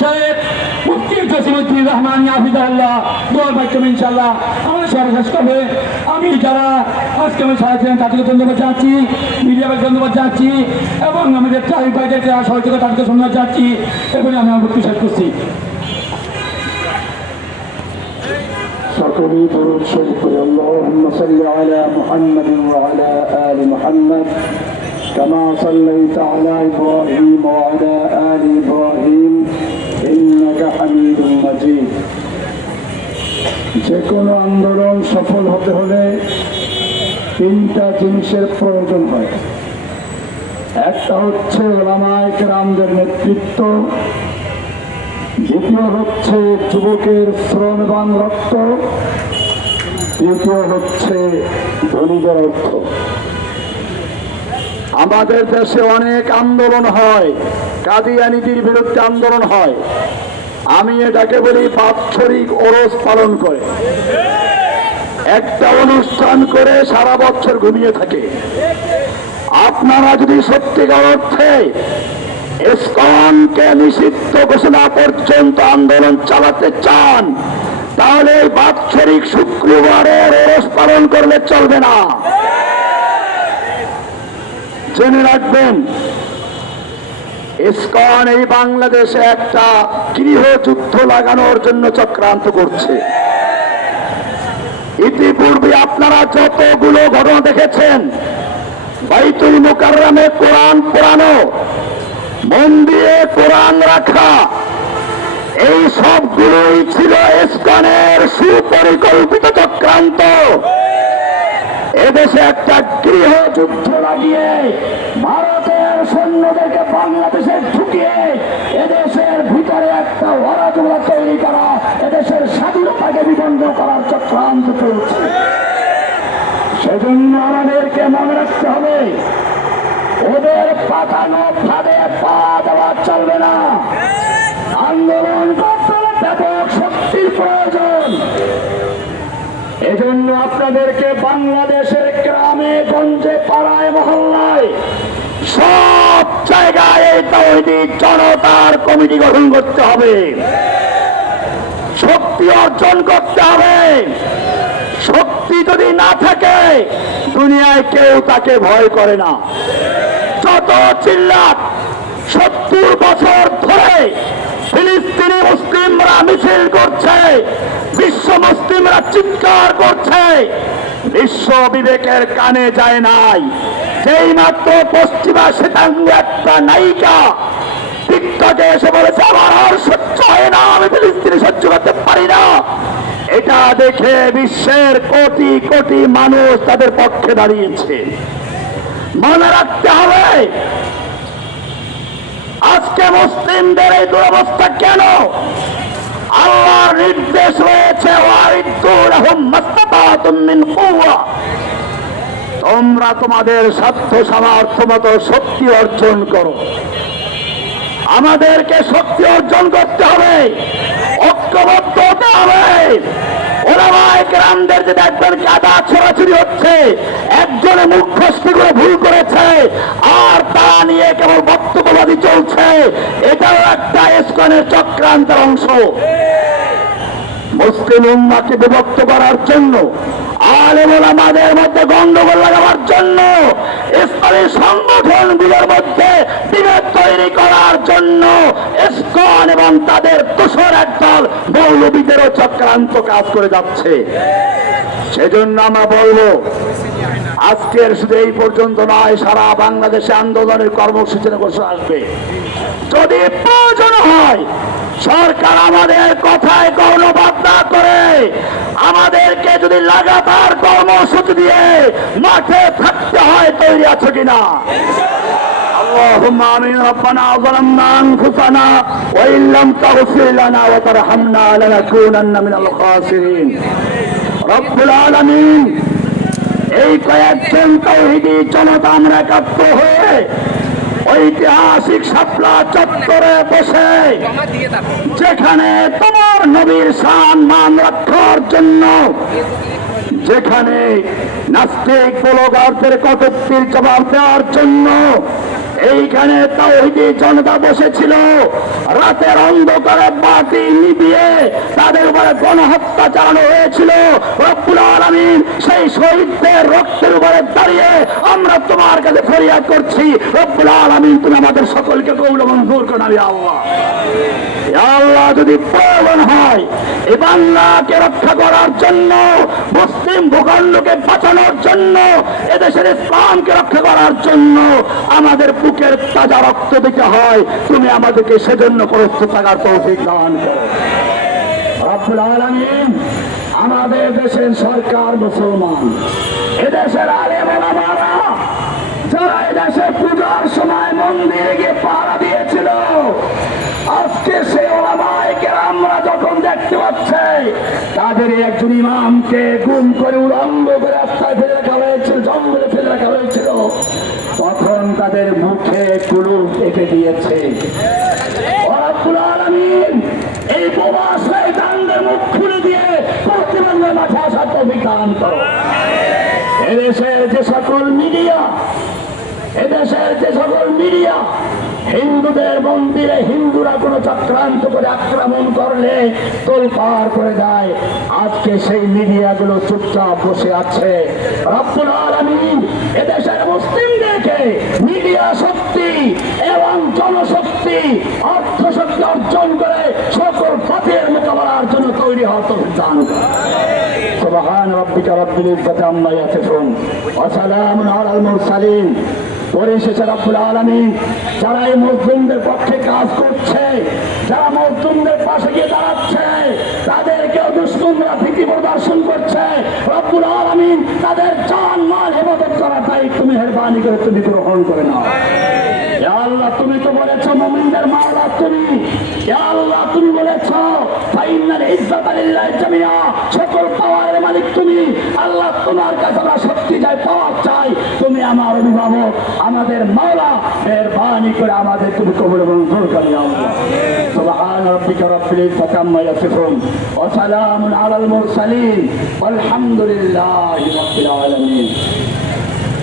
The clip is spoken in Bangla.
সাহেব মুফতি জসিমউদ্দিন রহমান হাফিজাহুল্লাহ দোয়ার মাধ্যমে ইনশাআল্লাহ আমার সবার শেষ করবে। আমি যারা আজকে আমি সাহায্যেন তাদেরকে ধন্যবাদ জানাচ্ছি, মিডিয়াকে ধন্যবাদ জানাচ্ছি এবং আমাদের ট্রাফিক বাইরে যারা সহযোগিতা তাদেরকে ধন্যবাদ জানাচ্ছি। এবারে আমি আমার বক্তব্য শেষ করছি। সকলেই দরুদ শরীফ পড়ি। আল্লাহুম্মা সাল্লি আলা মুহাম্মাদিন ওয়া আলা আলি মুহাম্মাদ কামা সাল্লাইতা আলা ইব্রাহিম ওয়া আলা আলি ইব্রাহিম ইন্নাকা হামিদুম মাজিদ। যে কোনো আন্দোলন সফল হতে হলে তিনটা জিনিসের প্রয়োজন হয়। একটা হচ্ছে উলামায়ে কেরামদের নেতৃত্ব, দ্বিতীয় হচ্ছে যুবকের শ্রমবান রক্ত, তৃতীয় হচ্ছে ধনীদের অর্থ। আমাদের দেশে অনেক আন্দোলন হয়, কাদিয়ানীদের বিরুদ্ধে আন্দোলন হয়। আমি এটাকে বলি বাৎসরিক ওরস পালন করে, একটা অনুষ্ঠান করে সারা বছর ঘুমিয়ে থাকে। আপনারা যদি সত্যিকার অর্থে ইসকনকে নিষিদ্ধ ঘোষণা পর্যন্ত আন্দোলন চালাতে চান, তাহলে বাৎসরিক শুক্রবারের ওরস পালন করলে চলবে না। জেনে রাখবেন, ইসকন এই বাংলাদেশে একটা গৃহযুদ্ধ লাগানোর জন্য চক্রান্ত করছে। ইতিপূর্বে আপনারা যতগুলো ঘটনা দেখেছেন, বাইতুল মুকাররমে কোরআন পোড়ানো, মন্দিরে কোরআন রাখা, এই সবগুলোই ছিল ইসকনের সুপরিকল্পিত চক্রান্ত। এদেশে একটা গৃহযুদ্ধ লাগিয়ে ভারতের সৈন্যদেরকে বাংলাদেশে ঢুকিয়ে এদেশের ভিতরে একটা অরাজকতা তৈরি করা, এদেশের স্বাধীনতাকে বিভঙ্গ করার চক্রান্ত চলছে। সেজন্য আমাদেরকে মনে রাখতে হবে, ওদের পাঠানো ফাঁদে পা দেওয়া চলবে না। আন্দোলন করতে হলে ব্যাপক শক্তির প্রয়োজন। এজন্য আপনাদেরকে বাংলাদেশের গ্রামে গঞ্জে পাড়ায় মহল্লায় সব জায়গায় এই তাওহীদি জনতার কমিটি গঠন করতে হবে, শক্তি অর্জন করতে হবে। শক্তি যদি না থাকে, দুনিয়ায় কেউ তাকে ভয় করে না। যত চিল্লাত 70 বছর ধরে ফিলিস্তিনি মুসলিমরা মিছিল করছে, বিশ্ব মুসলিমরা চিৎকার করছে, বিশ্ব বিবেকের কানে যায় নাই। যেই মাত্র পশ্চিমা শ্বেতাঙ্গ একটা নায়িকা টিকটকে এসে বলেছে আমার আর সহ্য হয় না, আমি ফিলিস্তিনি সহ্য করতে পারি না, এটা দেখে বিশ্বের কোটি কোটি মানুষ তাদের পক্ষে দাঁড়িয়েছে। মনে রাখতে হবে, আজকে মুসলিমদের এই দুরবস্থা কেন? আল্লাহর নির্দেশ রয়েছে, তোমরা তোমাদের সাধ্য সামর্থ্য মতো শক্তি অর্জন করো। আমাদেরকে শক্তি অর্জন করতে হবে, ঐক্যবদ্ধ হতে হবে। ওলামায়ে কেরামদের যে দেখবেন কাদা ছোড়াছুড়ি হচ্ছে, একজনে মুখস্থ করে ভুল করেছে আর তা নিয়ে কেবল বক্তব্যবাদী চলছে, এটাও একটা ইসকনের চক্রান্তের অংশ। মুসলিম উম্মাহকে বিভক্ত করার জন্য, আলেম ওলামাদের মধ্যে গন্ডগোল লাগাবার জন্য, ইসলামী সংগঠনগুলোর মধ্যে বিভেদ তৈরি করার জন্য ইসকন এবং তাদের দোসর একদল মৌলবীদেরও চক্রান্ত কাজ করে যাচ্ছে। সেজন্য আমরা বলবো, আজকের শুধু এই পর্যন্ত নয়, সারা বাংলাদেশে আন্দোলনের কর্মসূচি ঘোষণা আসবে। যদি প্রয়োজন হয়, সরকার আমাদের কথায় কর্ণপাত না করে আমাদেরকে যদি লাগাতার কর্মসূচি দিয়ে মাঠে থাকতে হয়, তৈরি আছো কিনা? আল্লাহুম্মা আমিন। রব্বানা যালামনা আনফুসানা ওয়া ইল্লাম তাগফির লানা ওয়া তারহামনা লানাকুনান্না মিনাল খাসিরিন। রব্বুল আলামিন, এই কয়েকজন তাওহীদি জনতা আমরা একাত্র হয়ে ঐতিহাসিক শাপলা চত্বরে বসে, যেখানে তোমার নবীর শান মান রক্ষার জন্য, যেখানে নাস্তিক ব্লগারদের কটূক্তির জবাব দেওয়ার জন্য এইখানে তাওহীদি জনতা বসেছিল, রাতের অন্ধকারে বাতি নিভিয়ে তাদের উপরে গণহত্যা চালানো হয়েছিল। রব্বুল আলামিন সেই শহীদদের রক্তের উপরে দাঁড়িয়ে আমরা তোমার কাছে ফরিয়াদ করছি, রব্বুল আলামিন তুমি আমাদের সকলকে কবুল মঞ্জুর করুন। আমি আল্লাহ, ইয়া আল্লাহ, যদি প্রয়োজন হয় এই বাংলাকে রক্ষা করার জন্য, মুসলিম ভূখণ্ডকে বাঁচানোর জন্য, এদেশের ইসলামকে রক্ষা করার জন্য আমাদের বুকের তাজা রক্ত দিতে হয়, তুমি আমাদেরকে সেজন্য প্রস্তুত থাকার তৌফিক দান করো। রব্বুল আলামিন, আমাদের দেশের সরকার মুসলমান, এদেশের আলেম ওলামারা যারা এদেশে পূজার সময় মন্দিরে গিয়ে পাহারা দিয়েছিল, আজকে সেই ওলামায়ে কেরামরা যখন দেখতে পাচ্ছে তাদের একজন ইমামকে গুম করে উলঙ্গ করে রাস্তায় ফেলে রাখা হয়েছিল, জঙ্গলে ফেলে রাখা হয়েছিল, তখন তাদের মুখে কুলুপ এঁকে দিয়েছে। রব্বুল আলামিন, এই বোমা শয়তানদের মুখ খুলে দিয়ে পশ্চিমবঙ্গের মাঠে আসার তৌফিক দান করো। এদেশের যে সকল মিডিয়া, হিন্দুদের মন্দিরে হিন্দুরা কোনো চক্রান্ত করে আক্রমণ করলে তোলপাড় করে দেয়, আজকে সেই মিডিয়াগুলো চুপচাপ বসে আছে। রব্বুল আলামিন, এদেশের মুসলিমদেরকে মিডিয়া শক্তি এবং জনশক্তি, অর্থ শক্তি অর্জন করে সকল পথের মোকাবেলার জন্য তৈরি হওয়ার তৌফিক দান করো। সুবহান রাব্বিকা রাব্বিল ইজ্জাতি আম্মা ইয়াসিফুন ওয়া সালামুন আলাল মুরসালিন। পরিশেষে রব্বুল আলামিন, যারা এই মুসলিমদের পক্ষে কাজ করছে, যারা মুসলিমদের পাশে গিয়ে দাঁড়াচ্ছে, তাদেরকেও দুশমনরা ভীতি প্রদর্শন করছে, রব্বুল আলামিন তাদের জান মাল হেফাজত করার দায়িত্ব তুমি মেহেরবানি করে তুমি গ্রহণ করে নাও। ইয়া আল্লাহ, তুমি তো বলেছো মুমিনদের মাওলা তুমি। ইয়া আল্লাহ, তুমি বলেছো ফাইনাল ইজ্জাতা লিল্লাহি জামিআ, সকল পাওয়ারের মালিক তুমি। আল্লাহ, তোমার কাছে আমরা শক্তি চাই, পাওয়ার চাই, তুমি আমার অভিভাবক, আমাদের মাওলা, মেহেরবানি করে আমাদের তুমি কবুল মঞ্জুর করো। ইয়া আল্লাহ, সুবহান রাব্বিকা রাব্বিল ইজ্জাতি আম্মা ইয়াসিফুন ওয়া সালামুন আলাল মুরসালিন ওয়ালহামদুলিল্লাহি রাব্বিল আলামিন।